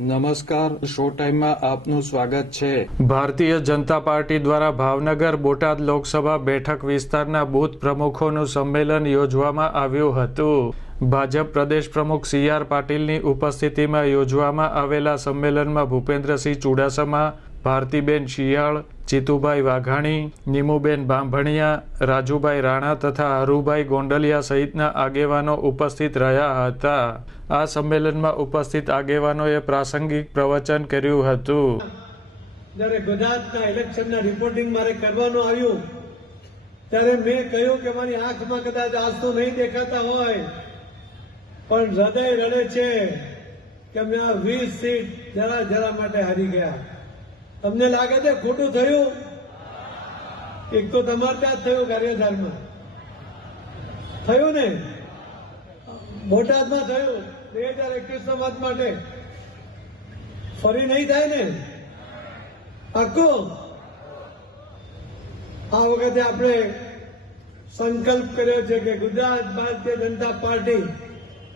નમસ્કાર, શો ટાઈમમાં આપનું સ્વાગત છે. ભારતીય જનતા પાર્ટી દ્વારા ભાવનગર બોટાદ લોકસભા બેઠક વિસ્તારના બૂથ પ્રમુખોનું સંમેલન યોજવામાં આવ્યું હતું. ભાજપ પ્રદેશ પ્રમુખ સી આર પાટીલની ઉપસ્થિતિમાં યોજવામાં આવેલા સંમેલનમાં ભૂપેન્દ્રસિંહ ચુડાસમા, ભારતીબેન શિયાળ જીતુભાઈ વાઘાણી, નીમુબેન બાંભણિયા, રાજુભાઈ રાણા તથા હરુભાઈ ગોંડલિયા સહિતના આગેવાનો ઉપસ્થિત રહ્યા હતા. આ સંમેલનમાં ઉપસ્થિત આગેવાનોએ પ્રાસંગિક પ્રવચન કર્યું હતું. જ્યારે ગુજરાતના ઇલેક્શનના રિપોર્ટિંગ મારે કરવાનું આવ્યું, ત્યારે મેં કહ્યું કે મારી આંખમાં કદાચ આંસુ નહીં દેખાતા હોય, પણ હૃદય રડે છે કે મેં વીસ સીટ જરા જરા માટે હારી ગયા. તમને લાગે છે ખોટું થયું? એક તો તમારે ત્યાં જ થયું કાર્યધારમાં થયું ને? બોટાદમાં થયું, બે હજાર એકવીસ સમાજ માટે. ફરી નહીં થાય ને? આખું? આ વખતે આપણે સંકલ્પ કર્યો છે કે ગુજરાત ભારતીય જનતા પાર્ટી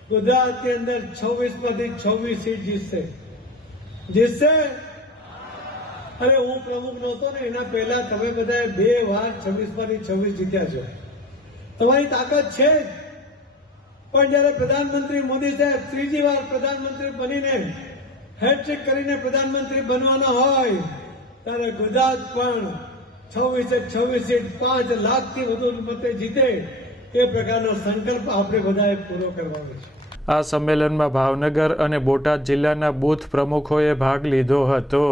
ગુજરાતની અંદર છવ્વીસમાંથી છવ્વીસ સીટ જીતશે. જીતશે અરે હું પ્રમુખ નહોતો ને, એના પહેલા તમે બધાએ બે વાર છવ્વીસમાંથી છવ્વીસ જીત્યા છે. તમારી તાકાત છે પણ જયારે પ્રધાનમંત્રી મોદી સાહેબ ત્રીજી વાર પ્રધાનમંત્રી બનીને હેટ્રિક કરીને પ્રધાનમંત્રી બનવાના હોય, ત્યારે ગુજરાત પણ છવ્વીસે છવ્વીસ સીટ પાંચ લાખથી વધુ મતે જીતે એ પ્રકારનો સંકલ્પ આપણે બધાએ પૂરો કરવાનો છે. આ સંમેલનમાં ભાવનગર અને બોટાદ જિલ્લાના બૂથ પ્રમુખોએ ભાગ લીધો હતો.